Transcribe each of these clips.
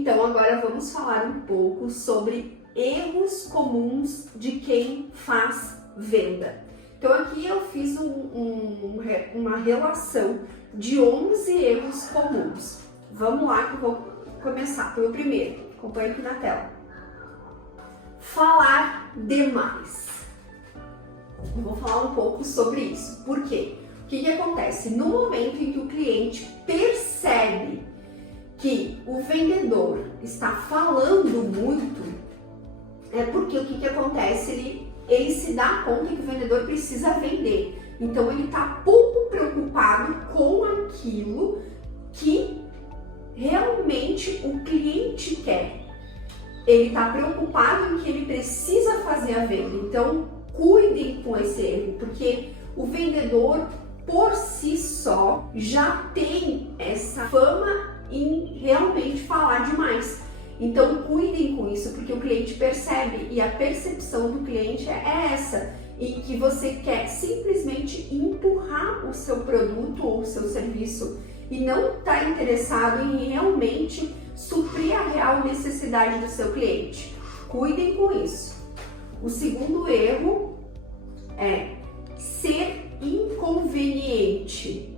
Então agora vamos falar um pouco sobre erros comuns de quem faz venda. Então aqui eu fiz uma relação de 11 erros comuns. Vamos lá que eu vou começar pelo primeiro. Acompanhe aqui na tela. Falar demais. Eu vou falar um pouco sobre isso. Por quê? O que acontece? No momento em que o cliente percebe que o vendedor está falando muito, é porque o que acontece? Ele se dá conta que o vendedor precisa vender. Então ele está pouco preocupado com aquilo que realmente o cliente quer. Ele está preocupado em que ele precisa fazer a venda. Então cuidem com esse erro, porque o vendedor por si só já tem essa fama em realmente falar demais. Então cuidem com isso, porque o cliente percebe e a percepção do cliente é essa, e que você quer simplesmente empurrar o seu produto ou o seu serviço e não está interessado em realmente suprir a real necessidade do seu cliente. Cuidem com isso. O segundo erro é ser inconveniente.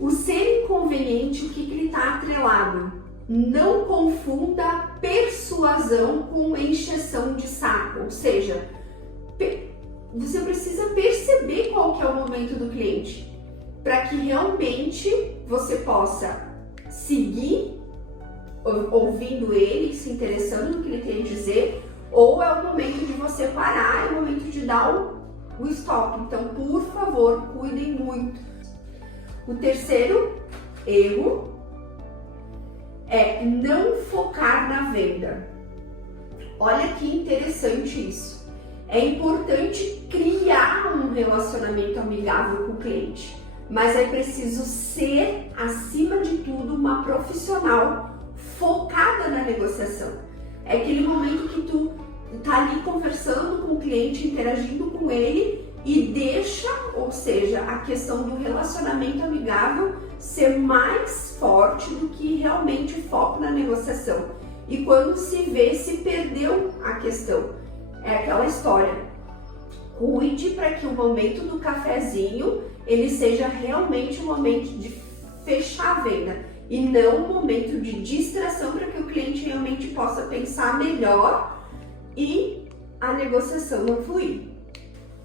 O ser inconveniente, o que ele está atrelado? Não confunda persuasão com encheção de saco, ou seja, você precisa perceber qual que é o momento do cliente, para que realmente você possa seguir ouvindo ele, se interessando no que ele tem a dizer, ou é o momento de você parar, é o momento de dar o stop. Então, por favor, cuidem muito. O terceiro erro é não focar na venda. Olha que interessante isso. É importante criar um relacionamento amigável com o cliente, mas é preciso ser, acima de tudo, uma profissional focada na negociação. É aquele momento que tu tá ali conversando com o cliente, interagindo com ele e deixa, ou seja, a questão do relacionamento amigável ser mais forte do que realmente o foco na negociação. E quando se vê, se perdeu a questão. É aquela história. Cuide para que o momento do cafezinho ele seja realmente um momento de fechar a venda e não um momento de distração para que o cliente realmente possa pensar melhor e a negociação não fluir.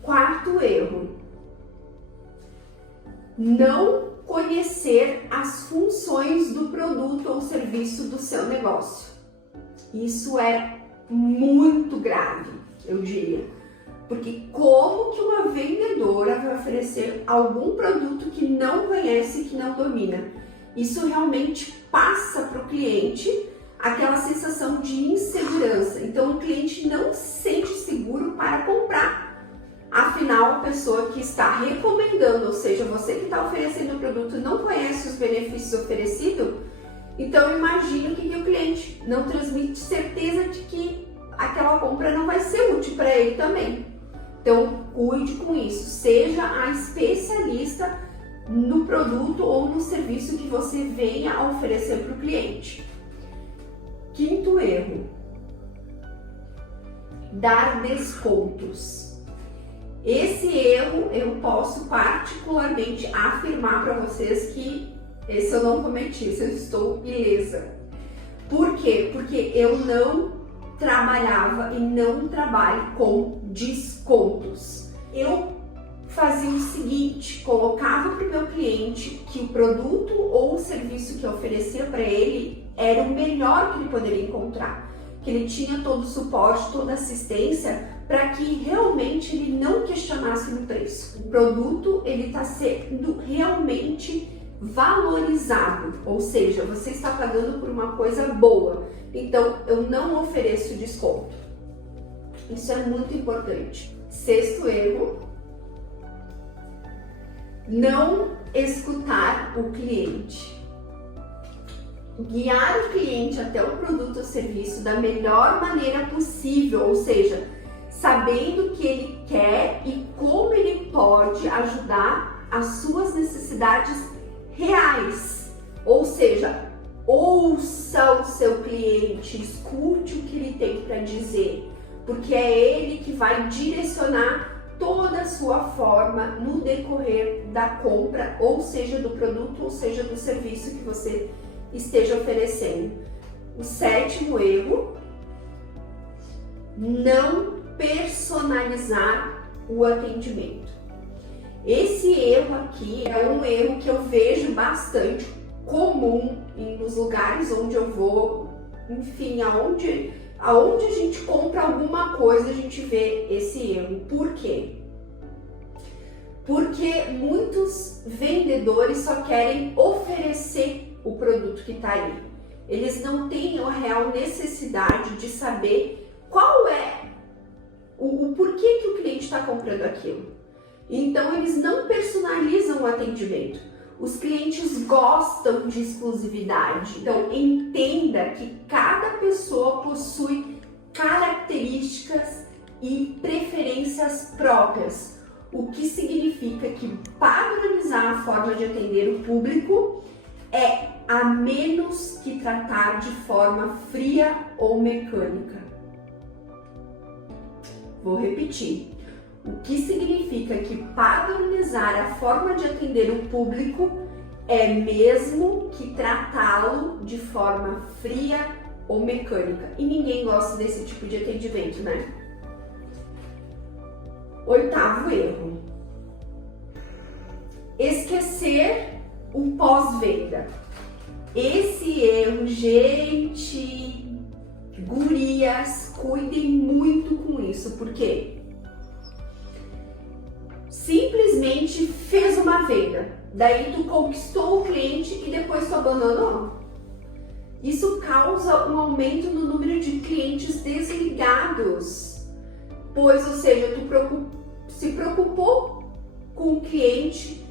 Quarto erro: não conhecer as funções do produto ou serviço do seu negócio. Isso é muito grave, eu diria, porque como que uma vendedora vai oferecer algum produto que não conhece, que não domina? Isso realmente passa para o cliente aquela sensação de insegurança. Então o cliente não se sente seguro para comprar. Afinal, a pessoa que está recomendando, ou seja, você que está oferecendo o produto não conhece os benefícios oferecidos, então imagina que o cliente não transmite certeza de que aquela compra não vai ser útil para ele também. Então cuide com isso, seja a especialista no produto ou no serviço que você venha a oferecer para o cliente. Quinto erro: dar descontos. Esse erro eu posso particularmente afirmar para vocês que esse eu não cometi, esse eu estou ilesa. Por quê? Porque eu não trabalhava e não trabalho com descontos. Eu fazia o seguinte: colocava para o meu cliente que o produto ou o serviço que eu oferecia para ele era o melhor que ele poderia encontrar, que ele tinha todo o suporte, toda a assistência, para que realmente ele não questionasse no preço. O produto ele está sendo realmente valorizado, ou seja, você está pagando por uma coisa boa, então eu não ofereço desconto. Isso é muito importante. Sexto erro: não escutar o cliente. Guiar o cliente até o produto ou serviço da melhor maneira possível, ou seja, sabendo o que ele quer e como ele pode ajudar as suas necessidades reais. Ou seja, ouça o seu cliente, escute o que ele tem para dizer, porque é ele que vai direcionar toda a sua forma no decorrer da compra, ou seja do produto, ou seja do serviço que você esteja oferecendo. O 7º erro: não personalizar o atendimento. Esse erro aqui é um erro que eu vejo bastante comum nos lugares onde eu vou, enfim, aonde a gente compra alguma coisa, a gente vê esse erro. Por quê? Porque muitos vendedores só querem oferecer o produto que está ali. Eles não têm a real necessidade de saber qual é o porquê que o cliente está comprando aquilo. Então, eles não personalizam o atendimento. Os clientes gostam de exclusividade. Então, entenda que cada pessoa possui características e preferências próprias, o que significa que padronizar a forma de atender o público é a menos que tratar de forma fria ou mecânica. Vou repetir. O que significa que padronizar a forma de atender o público é mesmo que tratá-lo de forma fria ou mecânica. E ninguém gosta desse tipo de atendimento, né? 8º erro: esquecer o pós-venda. Esse erro, gente, gurias, cuidem muito com isso, porque simplesmente fez uma venda, daí tu conquistou o cliente e depois tu abandonou. Isso causa um aumento no número de clientes desligados, pois, ou seja, tu se preocupou com o cliente,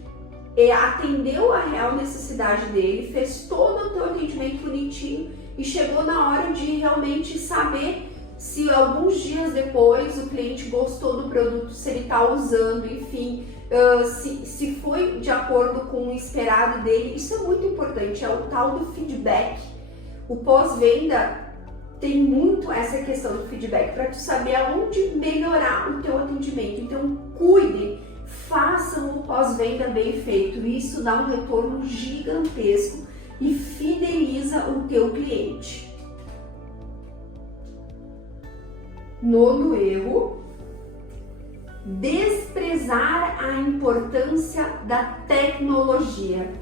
atendeu a real necessidade dele, fez todo o teu atendimento bonitinho e chegou na hora de realmente saber se alguns dias depois o cliente gostou do produto, se ele está usando, enfim, se foi de acordo com o esperado dele. Isso é muito importante, é o tal do feedback. O pós-venda tem muito essa questão do feedback, para tu saber aonde melhorar o teu atendimento. Então, cuidem, façam o pós-venda bem feito. Isso dá um retorno gigantesco e fideliza o teu cliente. 9º erro: desprezar a importância da tecnologia.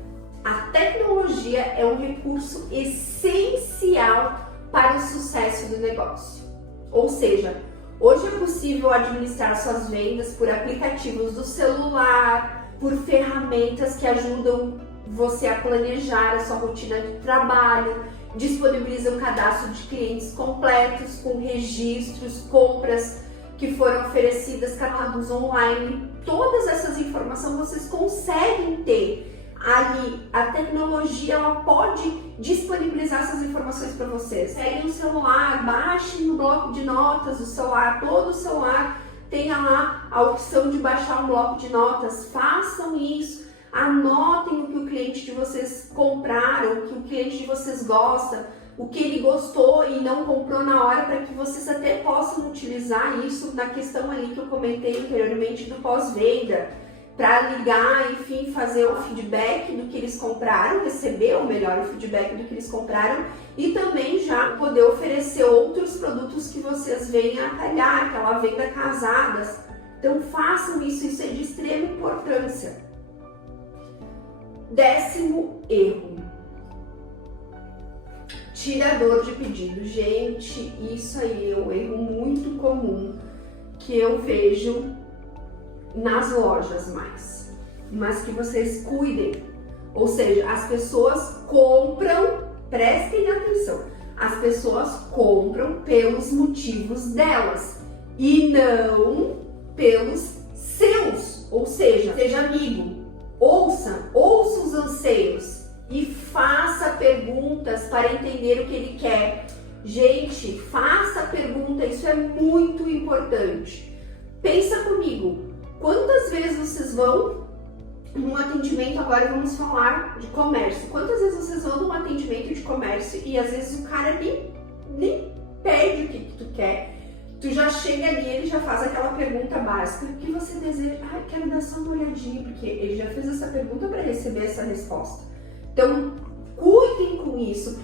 A tecnologia é um recurso essencial para o sucesso do negócio. Ou seja, hoje é possível administrar suas vendas por aplicativos do celular, por ferramentas que ajudam você a planejar a sua rotina de trabalho, disponibiliza um cadastro de clientes completos, com registros, compras que foram oferecidas, catálogos online. Todas essas informações vocês conseguem ter ali. A tecnologia, ela pode disponibilizar essas informações para vocês. Peguem o celular, baixem no bloco de notas do celular, todo o celular tenha lá a opção de baixar um bloco de notas. Façam isso. Anotem o que o cliente de vocês compraram, o que o cliente de vocês gosta, o que ele gostou e não comprou na hora, para que vocês até possam utilizar isso na questão ali que eu comentei anteriormente do pós-venda, para ligar, enfim, fazer o feedback do que eles compraram, receber, ou melhor, o feedback do que eles compraram, e também já poder oferecer outros produtos que vocês venham a calhar, aquela venda casadas. Então façam isso, isso é de extrema importância. 10º erro: tirador de pedido. Gente, isso aí é um erro muito comum que eu vejo nas lojas mas que vocês cuidem. Ou seja, as pessoas compram, prestem atenção, as pessoas compram pelos motivos delas e não pelos seus. Ou seja, seja amigo, ouça os anseios e faça perguntas para entender o que ele quer. Gente, faça pergunta, isso é muito importante. Pensa comigo, quantas vezes vocês vão Um atendimento, agora vamos falar de comércio. Quantas vezes vocês vão num atendimento de comércio e às vezes o cara nem pede o que tu quer, tu já chega ali, ele já faz aquela pergunta básica, o que você deseja? Ah, quero dar só uma olhadinha, porque ele já fez essa pergunta para receber essa resposta. Então, cuidem com isso,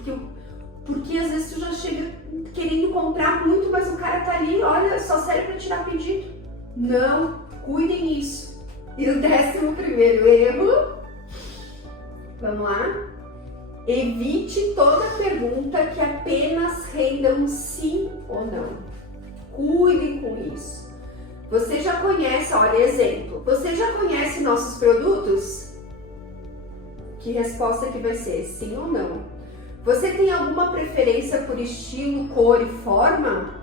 porque às vezes tu já chega querendo comprar muito, mas o cara tá ali, olha, só serve para tirar pedido. Não, cuidem isso. E o 11º erro, vamos lá, evite toda pergunta que apenas renda um sim ou não. Cuidem com isso. Você já conhece, olha, exemplo, você já conhece nossos produtos? Que resposta que vai ser? Sim ou não? Você tem alguma preferência por estilo, cor e forma?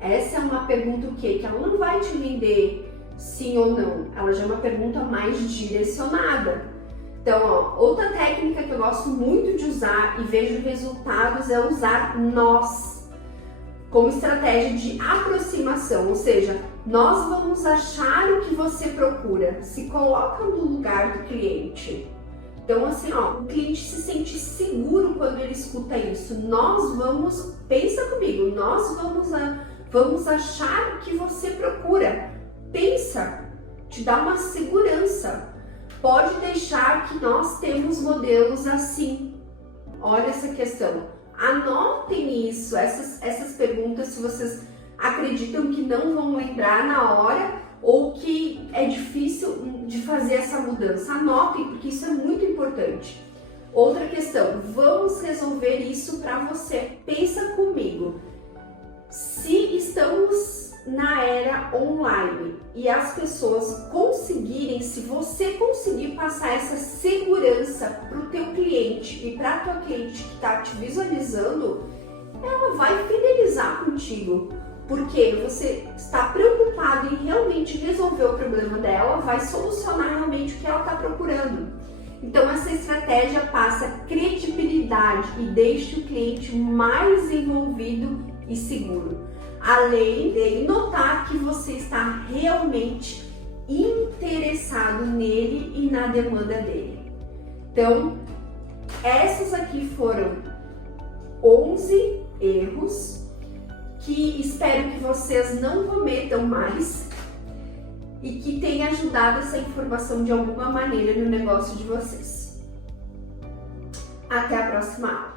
Essa é uma pergunta o quê? Que ela não vai te vender sim ou não, ela já é uma pergunta mais direcionada. Então, ó, outra técnica que eu gosto muito de usar e vejo resultados é usar nós como estratégia de aproximação, ou seja, nós vamos achar o que você procura, se coloca no lugar do cliente. Então, assim, ó, o cliente se sente seguro quando ele escuta isso. Pensa comigo, nós vamos achar o que você procura. Pensa, te dá uma segurança. Pode deixar que nós temos modelos assim. Olha essa questão. Anotem isso, essas perguntas, se vocês acreditam que não vão lembrar na hora ou que é difícil de fazer essa mudança. Anotem, porque isso é muito importante. Outra questão, vamos resolver isso para você. Pensa comigo. Se estamos na era online e as pessoas conseguirem, se você conseguir passar essa segurança para o teu cliente e para a tua cliente que está te visualizando, ela vai fidelizar contigo, porque você está preocupado em realmente resolver o problema dela, vai solucionar realmente o que ela está procurando. Então essa estratégia passa credibilidade e deixa o cliente mais envolvido e seguro, além dele notar que você está realmente interessado nele e na demanda dele. Então, essas aqui foram 11 erros que espero que vocês não cometam mais e que tenha ajudado essa informação de alguma maneira no negócio de vocês. Até a próxima aula!